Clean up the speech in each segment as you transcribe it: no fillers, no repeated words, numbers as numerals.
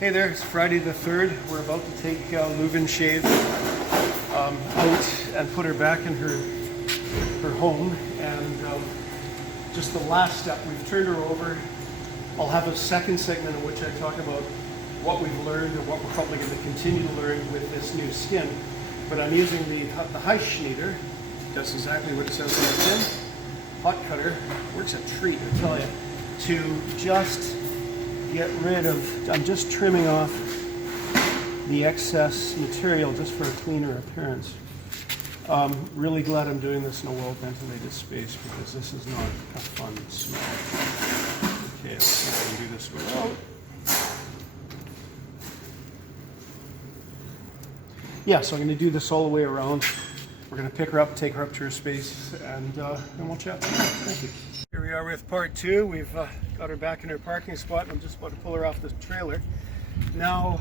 Hey there, it's Friday the 3rd. We're about to take Leuven Shave out and put her back in her home. And just the last step, we've turned her over. I'll have a second segment in which I talk about what we've learned and what we're probably going to continue to learn with this new skin. But I'm using the Heischneider. That's exactly what it says on the tin. Hot cutter, works a treat, I tell you, to just get rid of, I'm just trimming off the excess material just for a cleaner appearance. Really glad I'm doing this in a well-ventilated space because this is not a fun smell. Okay, let's see if I can do this without. Yeah, so I'm going to do this all the way around. We're going to pick her up, take her up to her space, and we'll chat tomorrow. Thank you. Here we are with part 2. We've got her back in her parking spot, and I'm just about to pull her off the trailer. Now,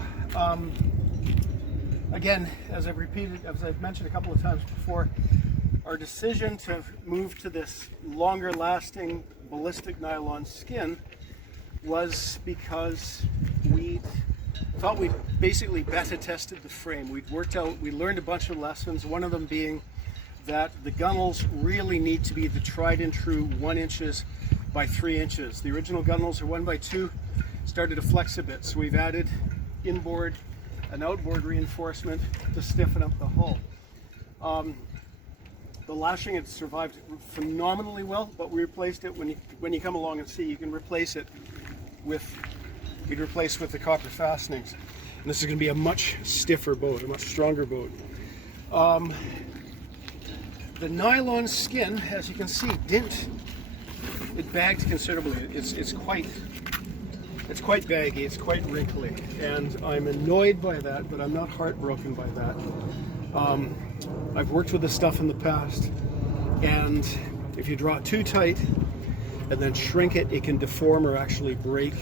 again, as I've mentioned a couple of times before, our decision to move to this longer-lasting ballistic nylon skin was because we thought we'd basically beta tested the frame. We learned a bunch of lessons, one of them being that the gunnels really need to be the tried and true 1 inches by 3 inches. The original gunnels are 1 by 2, started to flex a bit, so we've added inboard and outboard reinforcement to stiffen up the hull. The lashing had survived phenomenally well, but we replaced it. When you come along and see, you can replace it with the copper fastenings. And this is going to be a much stiffer boat, a much stronger boat. The nylon skin, as you can see, it bagged considerably. It's quite baggy, it's quite wrinkly, and I'm annoyed by that, but I'm not heartbroken by that. I've worked with this stuff in the past, and if you draw it too tight and then shrink it, it can deform or actually break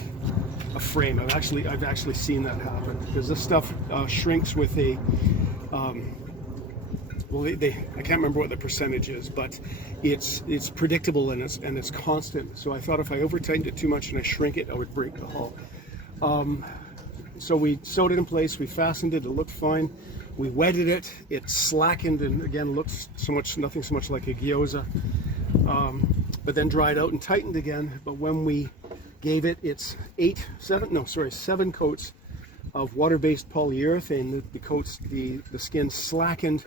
a frame. I've actually seen that happen because this stuff shrinks with a I can't remember what the percentage is, but it's predictable and it's constant. So I thought if I over tightened it too much and I shrink it, I would break the hull. So we sewed it in place, we fastened it looked fine. We wetted it, it slackened and again looked nothing so much like a gyoza. But then dried out and tightened again. But when we gave it its 7 coats of water-based polyurethane, the skin slackened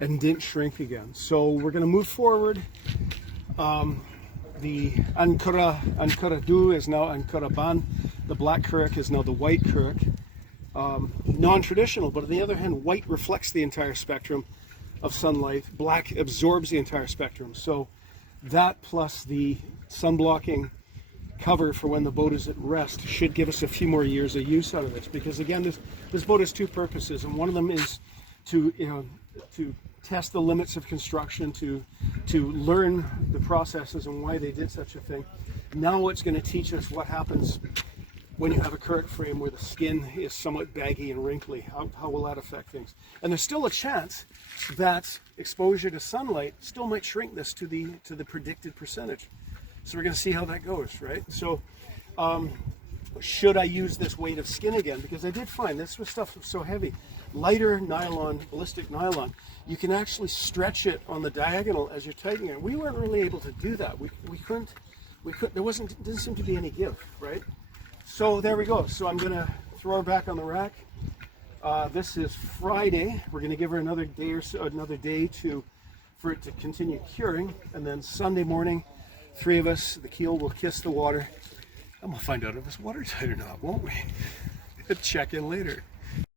and didn't shrink again. So we're going to move forward. The Ankara Du is now Ankara Ban. The black curach is now the white curach. Non-traditional, but on the other hand, white reflects the entire spectrum of sunlight. Black absorbs the entire spectrum. So that plus the sun-blocking cover for when the boat is at rest should give us a few more years of use out of this. Because again, this boat has 2 purposes, and one of them is to test the limits of construction, to learn the processes and why they did such a thing. Now it's going to teach us what happens when you have a curach frame where the skin is somewhat baggy and wrinkly. How will that affect things? And there's still a chance that exposure to sunlight still might shrink this to the predicted percentage. So we're going to see how that goes, right? So should I use this weight of skin again? Because I did find this stuff was so heavy. Lighter nylon, ballistic nylon, you can actually stretch it on the diagonal as you're tightening it. We weren't really able to do that. We couldn't, didn't seem to be any give, right? So there we go. So I'm going to throw her back on the rack. This is Friday. We're going to give her another day for it to continue curing, and then Sunday morning, 3 of us, the keel will kiss the water, and we'll find out if it's watertight or not, won't we? Check in later.